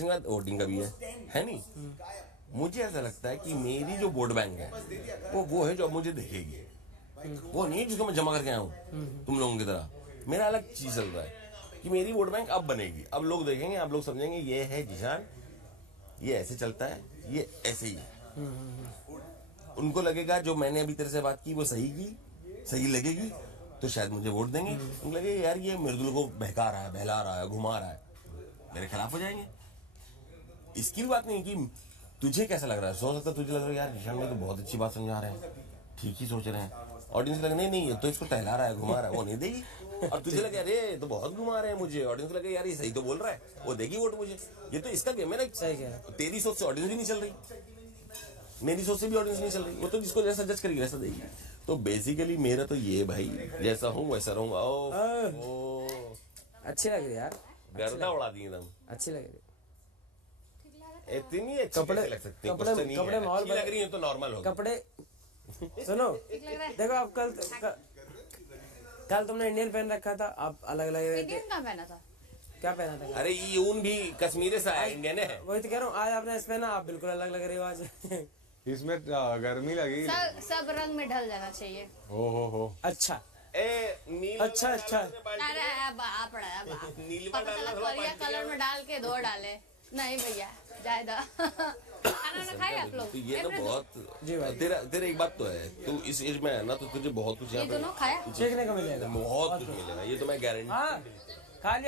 Voting का भी है नहीं। मुझे ऐसा लगता है कि मेरी जो वोट बैंक है वो है जो अब मुझे देखेगी, वो नहीं जिसको मैं जमा करके आया हूँ तुम लोगों की तरह। मेरा अलग चीज चल रहा है कि मेरी वोट बैंक अब बनेगी, अब लोग देखेंगे, अब लोग समझेंगे ये है जीशान, ये ऐसे चलता है, ये ऐसे ही है। उनको लगेगा जो मैंने अभी तेरे से बात की वो सही की, सही लगेगी तो शायद मुझे वोट देंगे। उनको लगेगा यार ये मृदुल को बहका रहा है, बहला रहा है, घुमा रहा है, मेरे खिलाफ हो जाएंगे। इसकी भी बात नहीं कि तुझे कैसा लग रहा है, सोच सकता तुझे लग रहा है यार जीशान भाई तो बहुत अच्छी बात समझा रहे हैं, ठीक ही सोच रहे हैं। ऑडियंस लगे नहीं ये तो इसको टहला रहा है, घुमा रहा है, वो नहीं देगी। और तुझे लगे अरे तो बहुत घुमा रहे हैं मुझे, ऑडियंस लगे यार ये सही तो बोल रहा है, वो देगी वोट मुझे। ये तो इसका गेम है ना। सही कह रहा है। तेरी सोच से ऑडियंस भी नहीं चल रही, मेरी सोच से भी ऑडियंस नहीं चल रही, वो तो जिसको जैसा जज करेगी वैसा देगी। तो बेसिकली मेरा तो ये भाई जैसा हूँ वैसा रहूंगा। अच्छी लग रही यार, गर्दा उड़ा दी एकदम, अच्छी लग रही। इतनी अच्छी कपड़े कैसे लग सकती है? कपड़े कुछ तो नहीं कपड़े है, माहौल अच्छी लग रही है तो नॉर्मल होगा। कपड़े सुनो, देखो आप कल तुमने इंडियन पहन रखा था, आप अलग अलग रहे थे। इंडियन कहाँ पहना था? क्या पहना था? अरे ये ऊन भी कश्मीर से है, इंडियन है। वही तो कह रहा हूँ, आज आपने इस पहना, आप बिल्कुल अलग लग रहे हो आज। इसमें गर्मी लगी। सब रंग में ढल जाना चाहिए। हो अच्छा नील अच्छा अरे बाप रे नीलमा पता चला डालना कोरिया कलर में डाल के धो डाले। नहीं भैया जायदा। खाना ना खाए आप लोग? तो ये तो बहुत जी भाई। तेरा एक बात तो है, तू इस एज में है ना तो तुझे बहुत कुछ ये यहाँ दोनों खाया? सीखने को मिलेगा। पे बहुत कुछ मिलेगा, ये तो मैं गारंटी। हाँ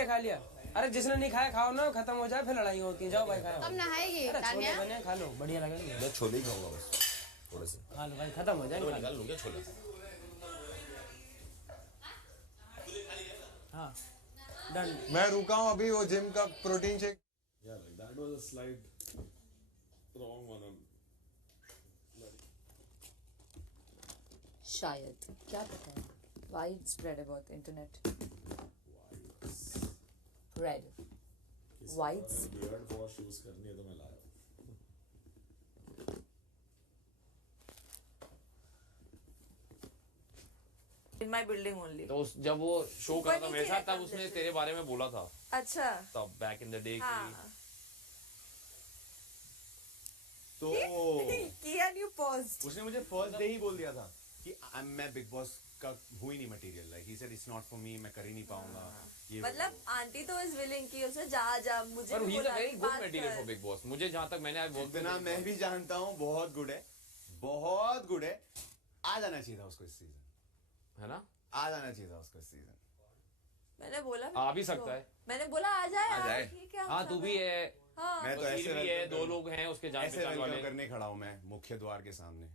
खा लिया। अरे जिसने नहीं खाया खाओ ना, खत्म हो जाए फिर लड़ाई होती है। जाओ भाई खाओ। अब नहाएगी अरे छोले तानिया? बने खा लो, बढ़िया लगेंगे। मैं छोले ही खाऊंगा बस थोड़े से, खा लो भाई, खत्म हो जाएंगे। निकाल लूंगा छोले। हाँ डन। मैं रुका हूँ अभी वो जिम का protein shake. Yeah, like that was a slight wrong one. शायद, क्या पता है, वाइड स्प्रेड है बहुत internet. Red wides beard wash use करनी है तो मैं लाया। In my building only. तो जब वो शो कर रहा था ऊपर मेरे साथ, नीचे तब उसने तेरे बारे में बोला था, अच्छा तब बैक इन द डे हाँ। तो किया न्यू पोस्ट। उसने मुझे फर्स्ट डे ही बोल दिया था कि मैं बिग बॉस का हुई नहीं material, like he said it's not for me, मैं कर ही नहीं पाऊंगा। ये मतलब आंटी तो इज विलिंग की उसे जा मुझे पर भी ही इज अ बुला वेरी के गुड बात मटेरियल कर। For big boss. मुझे जहां तक मैंने बहुत इतना मैं भी जानता हूँ, बहुत गुड है, बहुत गुड है। आ जाना चाहिए था उसको इस सीजन, है ना, आ जाना चाहिए था उसको इस सीजन। मैंने बोला आ भी सकता है। मैंने बोला आ जाए। ठीक है हाँ तू भी है, हाँ। मैं तो वकील ऐसे भी है, welcome दो लोग हैं उसके जान ऐसे पहचान वेलकम वाले। करने खड़ा हूँ मैं मुख्य द्वार के सामने।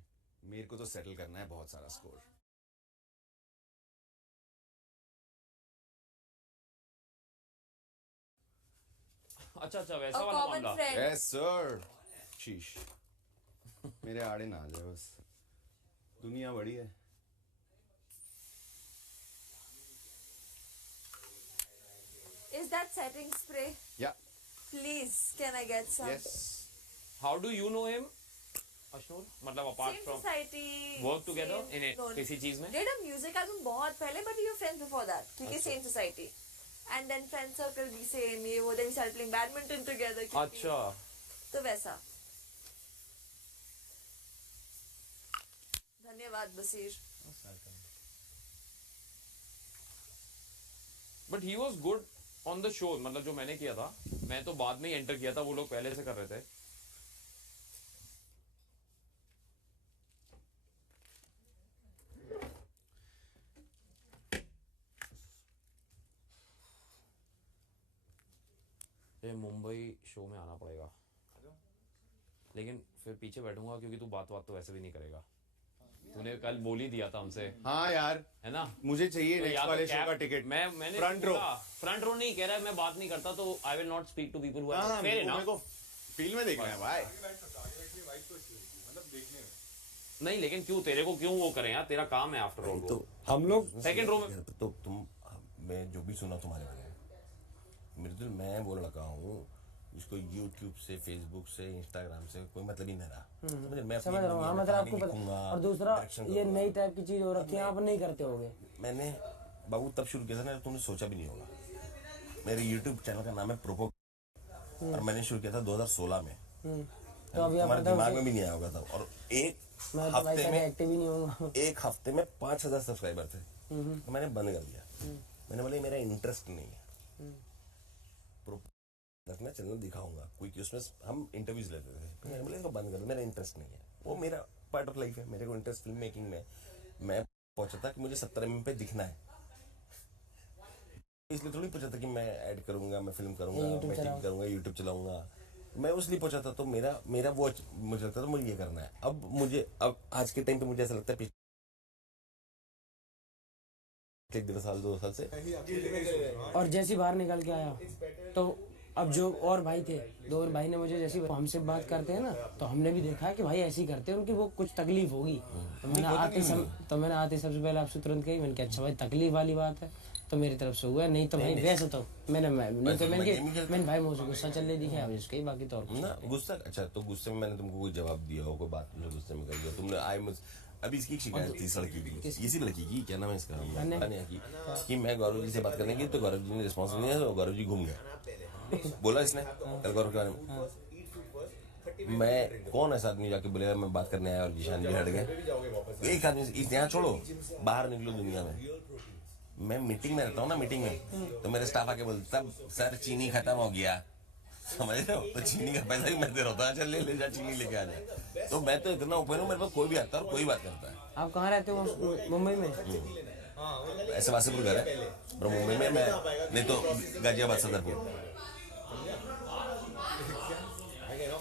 मेरे को तो सेटल करना है बहुत सारा स्कोर। अच्छा वैसा A वाला common मामला। friend. Yes sir. शीश मेरे आड़े ना आ जाए बस, दुनिया बड़ी है। Is that setting spray? या Please, can I get some? Yes how do you know him Ashnoor? मतलब apart Same from society. Work together same- in no, किसी चीज में? Did a music album बहुत पहले, but we were friends before that. क्योंकि same society. And then friend circle भी same, ये वो, then we started playing badminton together. क्योंकि- अच्छा तो वैसा। धन्यवाद Basir. But he was good on the show. मतलब जो मैंने किया था, मैं तो बाद में ही एंटर किया था, वो लोग पहले से कर रहे थे। ये मुंबई शो में आना पड़ेगा, लेकिन फिर पीछे बैठूंगा क्योंकि तू बात तो वैसे भी नहीं करेगा। तूने कल बोल ही दिया था हमसे, हाँ यार है ना? मुझे चाहिए तो नेक्स्ट या तो वाले शो कैब- का टिकट। मैंने फ्रंट रो। फ्रंट रो नहीं कह रहा है, मैं बात नहीं करता तो I will not speak to people who हाँ आर फेयर मेरे इनफ। को फील में देखना है भाई। नहीं लेकिन क्यों तेरे को क्यों वो करें यार, तेरा काम है आफ्टर ऑल। तो हम लोग सेकंड रो में तो तुम, मैं जो भी सुना तुम्हारे बारे में, मृदुल मैं वो लड़का हूँ जिसको यूट्यूब से, फेसबुक से, इंस्टाग्राम से कोई मतलब ही नहीं रहा। मैं समझ रहा हूँ। हाँ मतलब आपको पता। और दूसरा ये नई टाइप की चीज हो रखी है, आप नहीं करते होगे। मैंने बाबू तब शुरू किया था ना, तुमने सोचा भी नहीं होगा। मेरे यूट्यूब चैनल का नाम है प्रोपो। और मैंने शुरू किया था 2016 में। तो अभी आप हमारे बताओ दिमाग में भी नहीं आया होगा तब। और एक मैं तो भाई हफ्ते साहब में एक्टिव ही नहीं होऊंगा। एक हफ्ते में 5000 सब्सक्राइबर थे। तो मैंने बंद कर दिया। मैंने बोला मेरा इंटरेस्ट नहीं है रखना, चैनल दिखाऊंगा क्योंकि उसमें हम इंटरव्यूज लेते थे। मैंने बोला इसको बंद कर दो, मेरा इंटरेस्ट नहीं है। वो मेरा पार्ट ऑफ लाइफ है। मेरे को इंटरेस्ट फिल्म मेकिंग में। मैं पहुंचा था कि मुझे 70 mm पे दिखना है, इसलिए थोड़ी पूछा था कि मैं ऐड करूंगा, मैं फिल्म करूंगा, मैं टीवी करूंगा, यूट्यूब चलाऊंगा। मैं उसलिए पूछा था। तो मेरा वो मुझे लगता था मुझे ये करना है। अब आज के टाइम पे मुझे ऐसा लगता है पिछले 1 साल 2 साल से। और जैसे बाहर निकल के आया तो अब जो और भाई थे, 2 और भाई ने मुझे जैसे हमसे बात करते हैं ना, तो हमने भी देखा है कि भाई ऐसे ही करते हैं, उनकी वो कुछ तकलीफ होगी। तो मैंने आते सबसे पहले आपसे तुरंत कही, मैंने कहा अच्छा भाई तकलीफ वाली बात है तो मेरी तरफ से हुआ, नहीं तो भाई वैसे तो मैंने भाई मुझे गुस्सा चलने दिखा है इसके, बाकी तो और कुछ ना गुस्सा। अच्छा तो गुस्से में मैंने तुमको कोई जवाब दिया हो, कोई बात मुझे गुस्से में कर दिया तुमने। अभी इसकी शिकायत थी सड़की की, इसी लड़की की, क्या नाम है इसका, कि मैं गौरव जी से बात करने की तो गौरव जी ने रिस्पॉन्स नहीं दिया, तो गौरव जी घूम गए। बोला इसने कल गौरव के बारे में। मैं कौन ऐसा आदमी जाके बोलेगा मैं बात करने आया और जीशान जी हट गए। एक आदमी यहाँ छोड़ो, बाहर निकलो दुनिया में। मैं मीटिंग में रहता हूँ ना, मीटिंग में तो मेरे स्टाफ आके बोलता सर चीनी खत्म हो गया, समझ रहे हो, तो चीनी का पैसा भी मैं दे रहा था, चल ले जा चीनी लेके आ जाए। तो मैं तो इतना ओपन हूँ, मेरे पास कोई भी आता है और कोई बात करता है। आप कहाँ रहते हो? मुंबई में? ऐसे वासेपुर घर है, और मुंबई में मैं नहीं तो गाजियाबाद सदरपुर।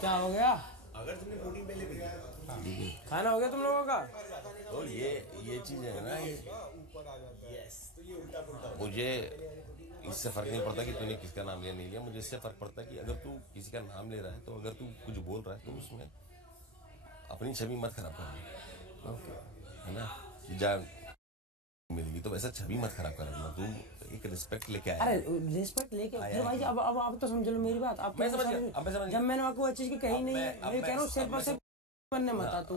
क्या हो गया? खाना हो गया तुम लोगों का? तो ये चीज है ना, मुझे इससे फर्क नहीं पड़ता कि तूने किसका नाम लिया नहीं लिया। मुझे इससे फर्क पड़ता है कि अगर तू किसी का नाम ले रहा है, तो अगर तू कुछ बोल रहा है तो उसमें अपनी छवि मत खराब करना, है ना। जा मिलेगी तो वैसा छवि मत खराब करना, तू एक रिस्पेक्ट लेके आया। अरे रिस्पेक्ट लेके फिर भाई अब तो समझ लो मेरी बात। आप मैं समझ गया। जब मैंने आपको अच्छी चीज कही नहीं है, मैं कह रहा हूँ सिर्फ और सिर्फ बनने मत आ तू,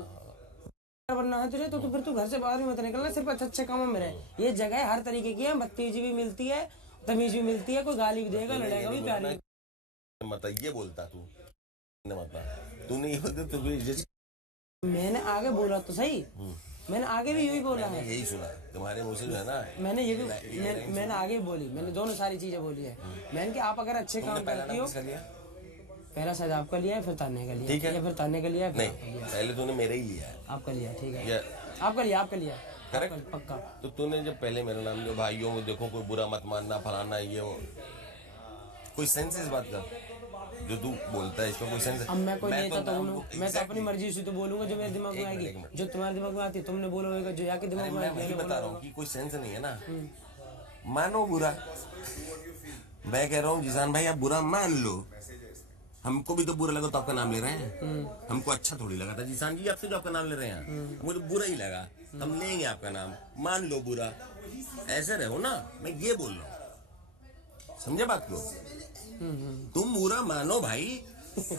बनना है तुझे तो फिर तू घर से बाहर भी मत निकलना, सिर्फ अच्छे कामों में रहे। ये जगह हर तरीके की है, बदतमीजी भी मिलती है, तमीज भी मिलती है, कोई गाली भी देगा, लड़ेगा भी, प्यारी मत ये बोलता तूने ये बोलता। मैंने आगे बोला तो सही, मैंने आगे भी यही बोला है, यही सुना तुम्हारे मुंह से जो है ना। मैंने ये भी मैंने आगे बोली, मैंने दोनों सारी चीजें बोली है। मैंने कि आप अगर अच्छे काम करती हो, पहला शायद आपका लिया है, फिर ताने का लिया, ठीक है, या फिर ताने का लिया है, नहीं पहले तूने मेरा ही लिया है। आपका लिया, ठीक है, आपका लिया करेक्ट पक्का। तो तूने जब पहले मेरा नाम लिया, भाइयों को देखो कोई बुरा मत मानना, फलाना ये वो, कोई सेंस इस बात का जो तू बोलता है, इसका कोई सेंस? अब मैं कोई नेता तो हूँ, मैं तो अपनी मर्जी से तो बोलूंगा जो मेरे दिमाग में आएगी, जो तुम्हारे दिमाग में आती है तुमने बोलोगे, जो यहाँ के दिमाग में आएगी। मैं बता रहा हूँ कि कोई सेंस नहीं है ना। मानो बुरा, मैं कह रहा हूँ जिसान भाई आप बुरा मान लो, हमको भी तो बुरा लगा तो आपका नाम ले रहे हैं। हमको अच्छा थोड़ी लगा था जिसान जी आपसे जो आपका नाम ले रहे हैं, मुझे बुरा ही लगा, हम लेंगे आपका नाम, मान लो बुरा, ऐसे रहो ना। मैं ये बोल रहा हूँ, समझे बात को? तुम बुरा मानो भाई,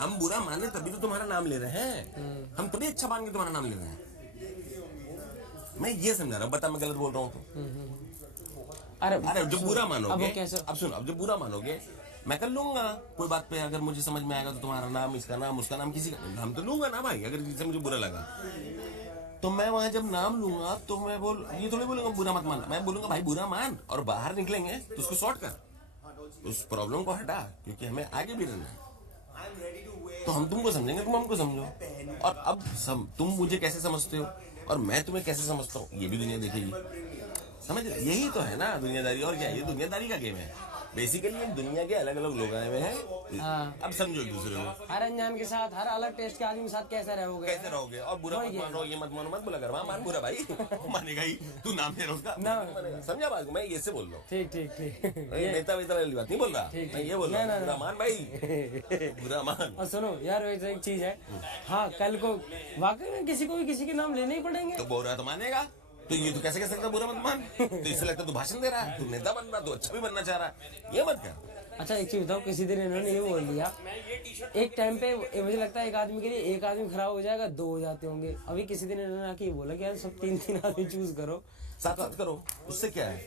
हम बुरा माने तभी तो तुम्हारा नाम ले रहे हैं, हम तभी अच्छा मान के तुम्हारा नाम ले रहे हैं। मैं ये समझा रहा हूँ, बता मैं गलत बोल रहा हूँ तो? अरे जब बुरा मानोगे, अब सुन, अब जब बुरा मानोगे मैं कर लूंगा कोई बात पे, अगर मुझे समझ में आएगा तो तुम्हारा नाम, इसका नाम, उसका नाम, किसी का नाम तो लूंगा ना भाई। अगर जिससे मुझे बुरा लगा तो मैं वहां जब नाम लूंगा तो मैं ये थोड़ी बोलूंगा बुरा मत मान, मैं बोलूंगा भाई बुरा मान, और बाहर निकलेंगे तो उसको सॉर्ट कर, उस प्रॉब्लम को हटा, क्योंकि हमें आगे भी रहना है। तो हम तुमको समझेंगे, तुम हमको समझो। और अब तुम मुझे कैसे समझते हो और मैं तुम्हें कैसे समझता हूँ, ये भी दुनिया देखेगी, समझ? यही तो है ना दुनियादारी, और क्या? ये दुनियादारी का गेम है बेसिकली। दुनिया के अलग अलग लोग आए हुए हैं। अब समझो एक दूसरे को, हर अनजान के साथ, हर अलग टेस्ट के आदमी के साथ कैसे रहोगे? और बुरा मत मानो, ये मत मानो, मत बोला कर, मान बुरा भाई मानेगा ही, तू नाम ले रहा उसका, समझा बात को? मैं ये से बोल रहा हूँ, ठीक। नेता वेता वाली बात नहीं बोल रहा, मैं ये बोल रहा हूँ बुरा मान भाई, बुरा मान। और सुनो यार, वैसे एक चीज है, हाँ कल को वाकई में किसी को भी किसी के नाम लेने ही पड़ेंगे, तो बुरा तो मानेगा। तो ये तो कैसे कह सकता बुरा मत मान? तो इससे लगता तू भाषण दे रहा है, तू नेता बन रहा, तू अच्छा भी बनना चाह रहा है, ये मत कर। अच्छा एक चीज बताओ, किसी दिन इन्होंने ये बोल दिया, एक टाइम पे मुझे लगता है एक आदमी के लिए एक आदमी खराब हो जाएगा, 2 हो जाते होंगे। अभी किसी दिन इन्होंने आके बोला कि यार सब 3 आदमी चूज करो, 7 करो, उससे क्या है?